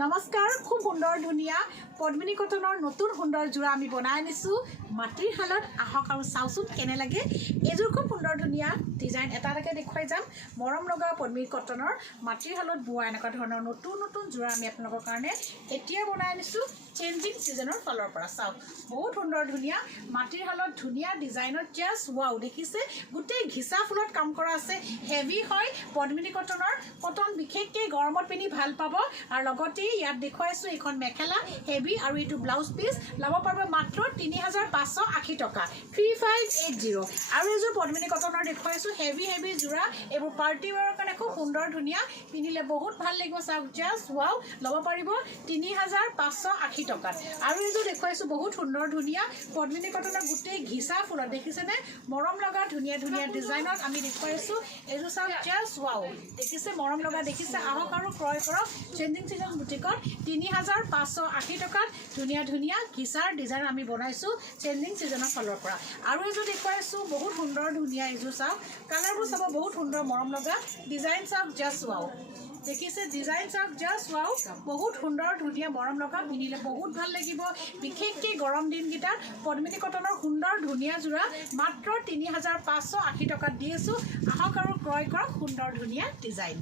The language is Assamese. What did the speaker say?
নমস্কাৰ, খুব সুন্দৰ ধুনীয়া পদ্মিনী কটনৰ নতুন সুন্দৰ যোৰা আমি বনাই আনিছোঁ মাটিৰ শালত। আহক আৰু চাওঁচোন কেনে লাগে। এইযোৰ খুব সুন্দৰ ধুনীয়া ডিজাইন এটা এটাকৈ দেখুৱাই যাম। মৰম লগা পদ্মিনী কটনৰ মাটিৰ শালত বোৱা এনেকুৱা ধৰণৰ নতুন নতুন যোৰা আমি আপোনালোকৰ কাৰণে এতিয়া বনাই আনিছোঁ চেঞ্জিং ছিজনৰ ফালৰ পৰা। চাওক বহুত সুন্দৰ ধুনীয়া মাটিৰ শালত ধুনীয়া ডিজাইনত জাষ্ট ৱাও, দেখিছে গোটেই ঘিচা ফুলত কাম কৰা আছে। হেভি হয় পদ্মিনী কটনৰ। কটন বিশেষকৈ গৰমত পিন্ধি ভাল পাব। আৰু লগতে ইয়াত দেখুৱাইছোঁ এইখন মেখেলা হেভি আৰু এইটো ব্লাউজ পিচ ল'ব পাৰিব মাত্ৰ ৩৫৮০ টকা, 3580। আৰু এইযোৰ পদ্মিনী কটনৰ দেখুৱাইছোঁ হেভি যোৰা। এইবোৰ পাৰ্টি ৱেৰৰ কাৰণে খুব সুন্দৰ ধুনীয়া, পিন্ধিলে বহুত ভাল লাগিব। চাওক জাষ্ট ৱাও, ল'ব পাৰিব ৩৫৮০ টকাত। আৰু এইযোৰ দেখুৱাইছোঁ বহুত সুন্দৰ ধুনীয়া পদ্মিনী কটনৰ গোটেই ঘিচা ফুলত, দেখিছেনে মৰম লগা ধুনীয়া ধুনীয়া ডিজাইনত আমি দেখুৱাইছোঁ। এইযোৰ চাওক জাষ্ট ৱাও, দেখিছে মৰম লগা, দেখিছে। আহক আৰু ক্ৰয় কৰক চেঞ্জিং ছিজন বুটিকত। ৩৫৮০ টকাত ধুনীয়া ধুনীয়া ঘিচাৰ ডিজাইন আমি বনাইছোঁ চেঞ্জিং ছিজনৰ ফালৰ পৰা। আৰু এইযোৰ দেখুৱাইছোঁ বহুত সুন্দৰ ধুনীয়া। এইযোৰ চাওক কালাৰবোৰ চাব, বহুত সুন্দৰ মৰম লগা ডিজাইন। চাওক জাষ্ট ৱাও, দেখিছে ডিজাইন চাওক জাষ্ট ৱাও, বহুত সুন্দৰ ধুনীয়া মৰম লগা, পিন্ধিলে বহুত ভাল লাগিব। বিশেষকৈ গৰম দিনকেইটাত পদ্মিনী কটনৰ সুন্দৰ ধুনীয়া যোৰা মাত্ৰ ৩৫৮০ টকাত দি আছোঁ। আহক আৰু ক্ৰয় কৰক সুন্দৰ ধুনীয়া ডিজাইন।